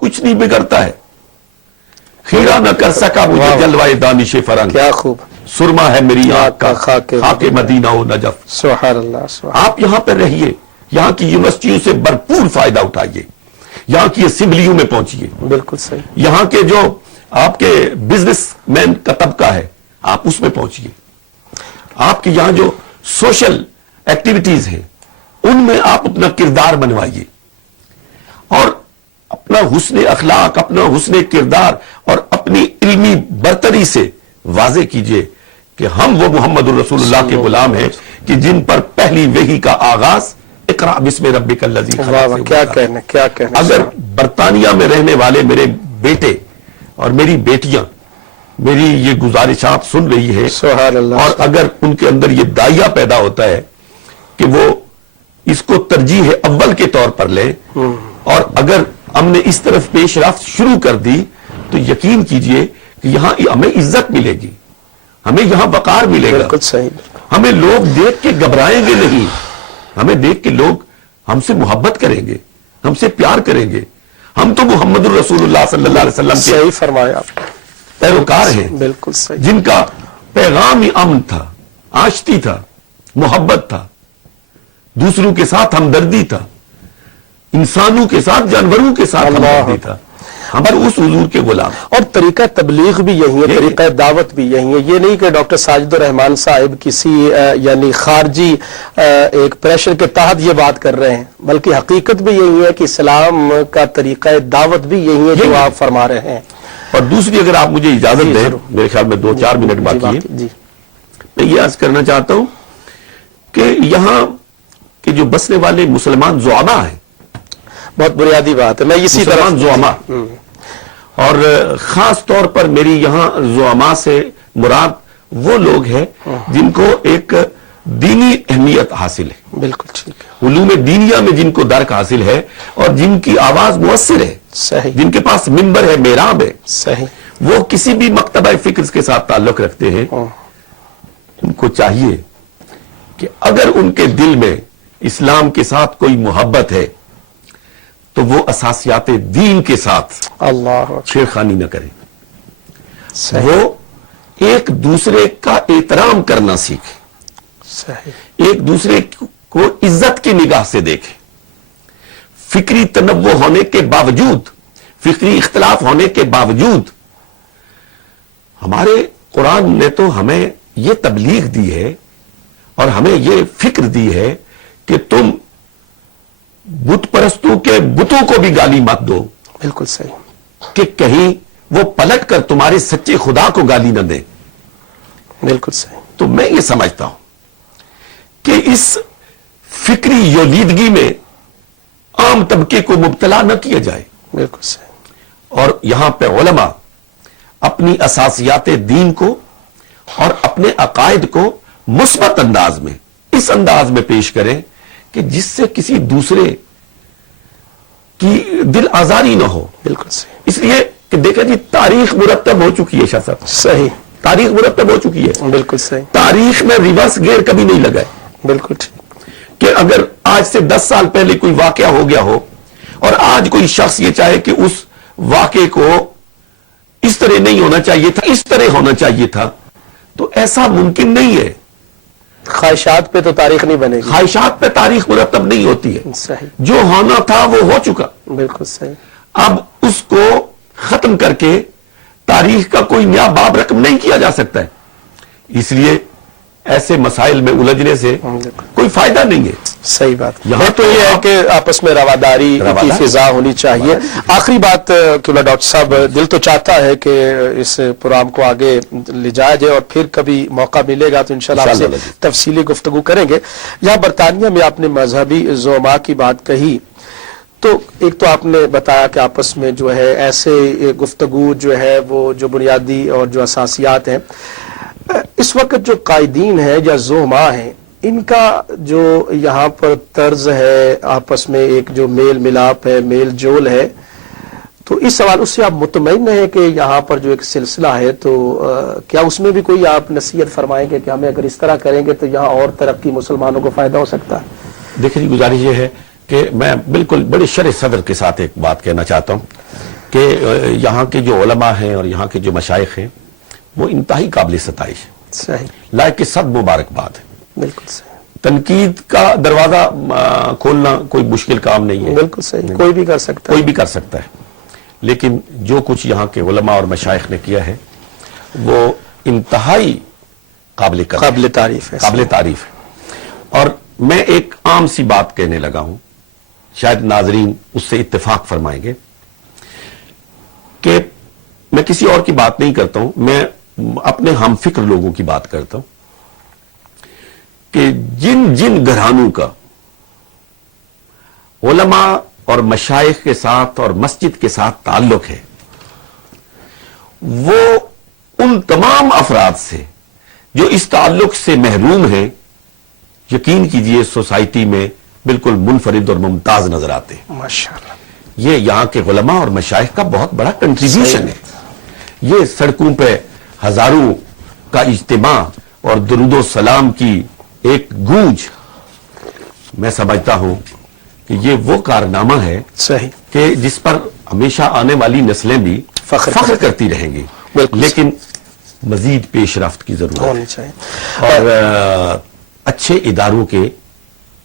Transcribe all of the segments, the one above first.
کچھ نہیں بگڑتا ہے. خیرہ نہ کر سکا مجھے جلوائے دانش فرنگ, کیا خوب. سرما ہے میری آنکھ کا خاک مدینہ و نجف. سبحان اللہ. آپ یہاں پہ رہیے, یہاں کی یونیورسٹیوں سے بھرپور فائدہ اٹھائیے, یہاں کی اسمبلیوں میں پہنچیے. بالکل صحیح. یہاں کے جو آپ کے بزنس مین کا طبقہ ہے آپ اس میں پہنچیے. آپ کے یہاں جو سوشل ایکٹیویٹیز ہیں ان میں آپ اپنا کردار بنوائیے, اور اپنا حسن اخلاق, اپنا حسن کردار اور اپنی علمی برتری سے واضح کیجئے کہ ہم وہ محمد الرسول اللہ کے غلام ہیں کہ جن پر پہلی وحی کا آغاز اقرا بسم ربک الذی خلق سے کیا کہنے, کیا کہنے. اگر برطانیہ میں رہنے والے میرے بیٹے اور میری بیٹیاں میری یہ گزارشات سن رہی ہے, سبحان اللہ, اور اگر ان کے اندر یہ داعیہ پیدا ہوتا ہے کہ وہ اس کو ترجیح اول کے طور پر لیں, اور اگر ہم نے اس طرف پیش رفت شروع کر دی تو یقین کیجئے کہ یہاں ہمیں عزت ملے گی, ہمیں یہاں وقار ملے گا. بالکل صحیح. ہمیں لوگ دیکھ کے گھبرائیں گے نہیں, ہمیں دیکھ کے لوگ ہم سے محبت کریں گے, ہم سے پیار کریں گے. ہم تو محمد الرسول اللہ صلی اللہ علیہ وسلم کے صحیح فرمایا آپ نے, پیروکار ہیں, بالکل صحیح, جن کا پیغام ہی امن تھا, آشتی تھا, محبت تھا, دوسروں کے ساتھ ہمدردی تھا, انسانوں کے ساتھ جانوروں کے ساتھ ہمدردی تھا. ہم اس حضور کے غلام. اور طریقہ تبلیغ بھی یہی ہے, طریقہ دعوت بھی یہی ہے. یہ نہیں کہ ڈاکٹر ساجد الرحمان صاحب کسی یعنی خارجی ایک پریشر کے تحت یہ بات کر رہے ہیں, بلکہ حقیقت بھی یہی ہے کہ اسلام کا طریقہ دعوت بھی یہی ہے جو آپ فرما رہے ہیں. اور دوسری اگر آپ مجھے اجازت دیں, میرے خیال میں 2-4 منٹ باقی ہے, میں یہ عرض کرنا چاہتا ہوں کہ یہاں کے جو بسنے والے مسلمان زعما ہیں, بہت بنیادی بات ہے, میں اسی طرح زعما, اور خاص طور پر میری یہاں زعما سے مراد وہ لوگ ہیں جن کو ایک دینی اہمیت حاصل ہے, بالکل ٹھیک ہے, علوم دینیہ میں جن کو درک حاصل ہے, اور جن کی آواز مؤثر ہے, صحیح, جن کے پاس منبر ہے, محراب ہے, صحیح, وہ کسی بھی مکتبہ فکر کے ساتھ تعلق رکھتے ہیں. ان کو چاہیے کہ اگر ان کے دل میں اسلام کے ساتھ کوئی محبت ہے تو وہ اساسیات دین کے ساتھ اللہ چھیڑخانی نہ کریں, وہ ایک دوسرے کا احترام کرنا سیکھیں, صحیح, ایک دوسرے کو عزت کی نگاہ سے دیکھیں. فکری تنوع ہونے کے باوجود, فکری اختلاف ہونے کے باوجود ہمارے قرآن نے تو ہمیں یہ تبلیغ دی ہے اور ہمیں یہ فکر دی ہے کہ تم بت پرستوں کے بتوں کو بھی گالی مت دو, بالکل صحیح, کہ کہیں وہ پلٹ کر تمہارے سچے خدا کو گالی نہ دیں. بالکل صحیح. تو میں یہ سمجھتا ہوں کہ اس فکری یولیدگی میں عام طبقے کو مبتلا نہ کیا جائے. بالکل صحیح. اور یہاں پہ علماء اپنی اساسیات دین کو اور اپنے عقائد کو مثبت انداز میں, اس انداز میں پیش کریں کہ جس سے کسی دوسرے کی دل آزاری نہ ہو. بالکل صحیح. اس لیے کہ دیکھیں جی تاریخ مرتب ہو چکی ہے, شاہ صاحب صحیح, تاریخ مرتب ہو چکی ہے, بالکل صحیح, تاریخ میں ریورس گیئر کبھی نہیں لگا ہے. بالکل ٹھیک, کہ اگر آج سے 10 سال پہلے کوئی واقعہ ہو گیا ہو اور آج کوئی شخص یہ چاہے کہ اس واقعے کو اس طرح نہیں ہونا چاہیے تھا, اس طرح ہونا چاہیے تھا, تو ایسا ممکن نہیں ہے. خواہشات پہ تو تاریخ نہیں بنے گی, خواہشات پہ تاریخ مرتب نہیں ہوتی ہے. صحیح, جو ہونا تھا وہ ہو چکا, بالکل صحیح. اب اس کو ختم کر کے تاریخ کا کوئی نیا باب رقم نہیں کیا جا سکتا ہے. اس لیے ایسے مسائل میں الجھنے سے کوئی فائدہ نہیں ہے. صحیح بات. یہاں تو یہ ہے کہ آپس میں رواداری کی فضا ہونی چاہیے. آخری بات کہ ڈاکٹر صاحب, دل تو چاہتا ہے کہ اس پروگرام کو آگے لے جایا جائے اور پھر کبھی موقع ملے گا تو انشاءاللہ آپ سے تفصیلی گفتگو کریں گے. یہاں برطانیہ میں آپ نے مذہبی زعماء کی بات کہی, تو ایک تو آپ نے بتایا کہ آپس میں جو ہے ایسے گفتگو جو ہے وہ جو بنیادی اور جو اساسیات ہیں, اس وقت جو قائدین ہیں یا زعماء ہیں ان کا جو یہاں پر طرز ہے, آپس میں ایک جو میل ملاپ ہے, میل جول ہے, تو اس سوال اس سے آپ مطمئن ہیں کہ یہاں پر جو ایک سلسلہ ہے تو کیا اس میں بھی کوئی آپ نصیحت فرمائیں گے کہ ہمیں اگر اس طرح کریں گے تو یہاں اور ترقی مسلمانوں کو فائدہ ہو سکتا ہے؟ دیکھیں جی, گزارش یہ ہے کہ میں بالکل بڑے شرح صدر کے ساتھ ایک بات کہنا چاہتا ہوں کہ یہاں کے جو علماء ہیں اور یہاں کے جو مشائخ ہیں وہ انتہائی قابل ستائش ہے. صحیح. لائق صد مبارکباد ہے. بالکل صحیح. تنقید کا دروازہ کھولنا کوئی مشکل کام نہیں ہے. بالکل صحیح. کوئی بھی کر سکتا ہے. کوئی بھی کر سکتا ہے. لیکن جو کچھ یہاں کے علماء اور مشائخ نے کیا ہے وہ انتہائی قابل تعریف ہے. قابل تعریف ہے. اور میں ایک عام سی بات کہنے لگا ہوں, شاید ناظرین اس سے اتفاق فرمائیں گے, کہ میں کسی اور کی بات نہیں کرتا ہوں, میں اپنے ہم فکر لوگوں کی بات کرتا ہوں کہ جن جن گھرانوں کا علماء اور مشائخ کے ساتھ اور مسجد کے ساتھ تعلق ہے, وہ ان تمام افراد سے جو اس تعلق سے محروم ہیں, یقین کیجئے سوسائٹی میں بالکل منفرد اور ممتاز نظر آتے ہیں. ماشاءاللہ. یہ یہاں کے علماء اور مشائخ کا بہت بڑا کنٹریبیوشن ہے. یہ سڑکوں پہ ہزاروں کا اجتماع اور درود و سلام کی ایک گونج, میں سمجھتا ہوں کہ یہ وہ کارنامہ ہے صحیح کہ جس پر ہمیشہ آنے والی نسلیں بھی فخر کرتی رہیں گی. لیکن مزید پیش رفت کی ضرورت ہونی چاہیے اور اچھے اداروں کے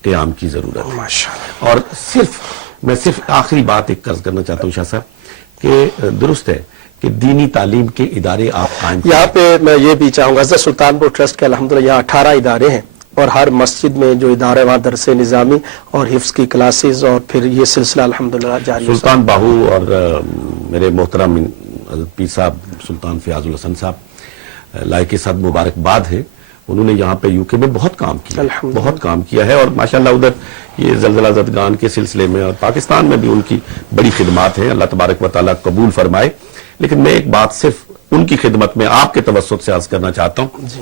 قیام کی ضرورت ہے. ماشاءاللہ. اور میں صرف آخری بات ایک عرض کرنا چاہتا ہوں شاہ صاحب کہ درست ہے کہ دینی تعلیم کے ادارے آپ قائم کریں. یہاں پہ میں یہ بھی چاہوں گا, حضرت سلطان پور ٹرسٹ کے الحمدللہ یہاں 18 ادارے ہیں اور ہر مسجد میں جو ادارے وہاں درس نظامی اور حفظ کی کلاسز اور پھر یہ سلسلہ الحمدللہ جاری ہے. سلطان باہو اور میرے محترم حضرت پیر صاحب سلطان فیاض الحسن صاحب لائق صد مبارکباد ہے, انہوں نے یہاں پہ یو کے میں بہت کام کیا, بہت کام کیا ہے. اور ماشاءاللہ ادھر یہ زلزلہ زدگان کے سلسلے میں اور پاکستان میں بھی ان کی بڑی خدمات ہیں, اللہ تبارک و تعالیٰ قبول فرمائے. لیکن میں ایک بات صرف ان کی خدمت میں آپ کے توسط سے عرض کرنا چاہتا ہوں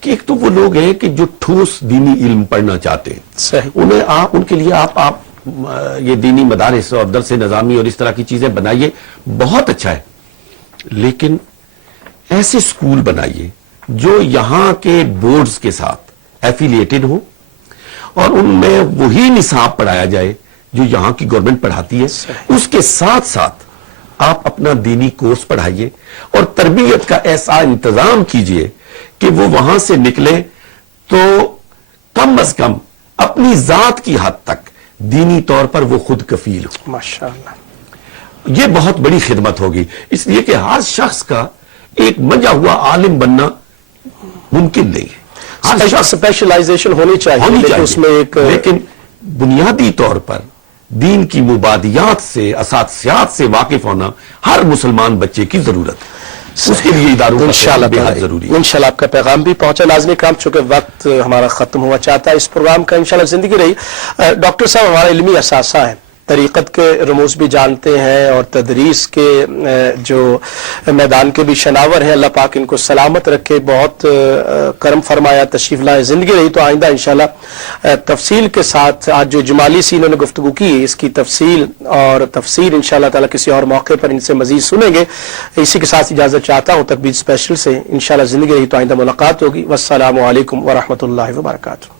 کہ ایک تو وہ لوگ ہیں کہ جو ٹھوس دینی علم پڑھنا چاہتے ہیں, صحیح. انہیں ان کے لیے آپ یہ دینی مدارس اور درس نظامی اور اس طرح کی چیزیں بنائیے, بہت اچھا ہے. لیکن ایسے سکول بنائیے جو یہاں کے بورڈز کے ساتھ ایفیلیٹڈ ہو اور ان میں وہی نصاب پڑھایا جائے جو یہاں کی گورنمنٹ پڑھاتی ہے. اس کے ساتھ ساتھ آپ اپنا دینی کورس پڑھائیے اور تربیت کا ایسا انتظام کیجئے کہ وہ وہاں سے نکلے تو کم از کم اپنی ذات کی حد تک دینی طور پر وہ خود کفیل ہو. ماشاءاللہ. یہ بہت بڑی خدمت ہوگی, اس لیے کہ ہر شخص کا ایک منجا ہوا عالم بننا ممکن نہیں ہے. ہر شخص اسپیشلائزیشن ہونی چاہیے اس میں ایک, لیکن بنیادی طور پر دین کی مبادیات سے اساسیات سے واقف ہونا ہر مسلمان بچے کی ضرورت ہے. اس کے لیے اداروں انشاءاللہ بہت ضروری ہے. انشاءاللہ آپ کا پیغام بھی پہنچا. ناظرین کرام چونکہ وقت ہمارا ختم ہوا چاہتا ہے اس پروگرام کا انشاءاللہ زندگی رہی. ڈاکٹر صاحب ہمارا علمی اثاثہ ہے, طریقت کے رموز بھی جانتے ہیں اور تدریس کے جو میدان کے بھی شناور ہیں. اللہ پاک ان کو سلامت رکھے, بہت کرم فرمایا, تشریف لائے, زندگی رہی تو آئندہ انشاءاللہ تفصیل کے ساتھ آج جو جمالی سی انہوں نے گفتگو کی اس کی تفصیل اور تفسیر انشاءاللہ تعالی کسی اور موقع پر ان سے مزید سنیں گے. اسی کے ساتھ اجازت چاہتا ہوں تقبیر اسپیشل سے. انشاءاللہ زندگی رہی تو آئندہ ملاقات ہوگی. والسلام علیکم ورحمۃ اللہ وبرکاتہ.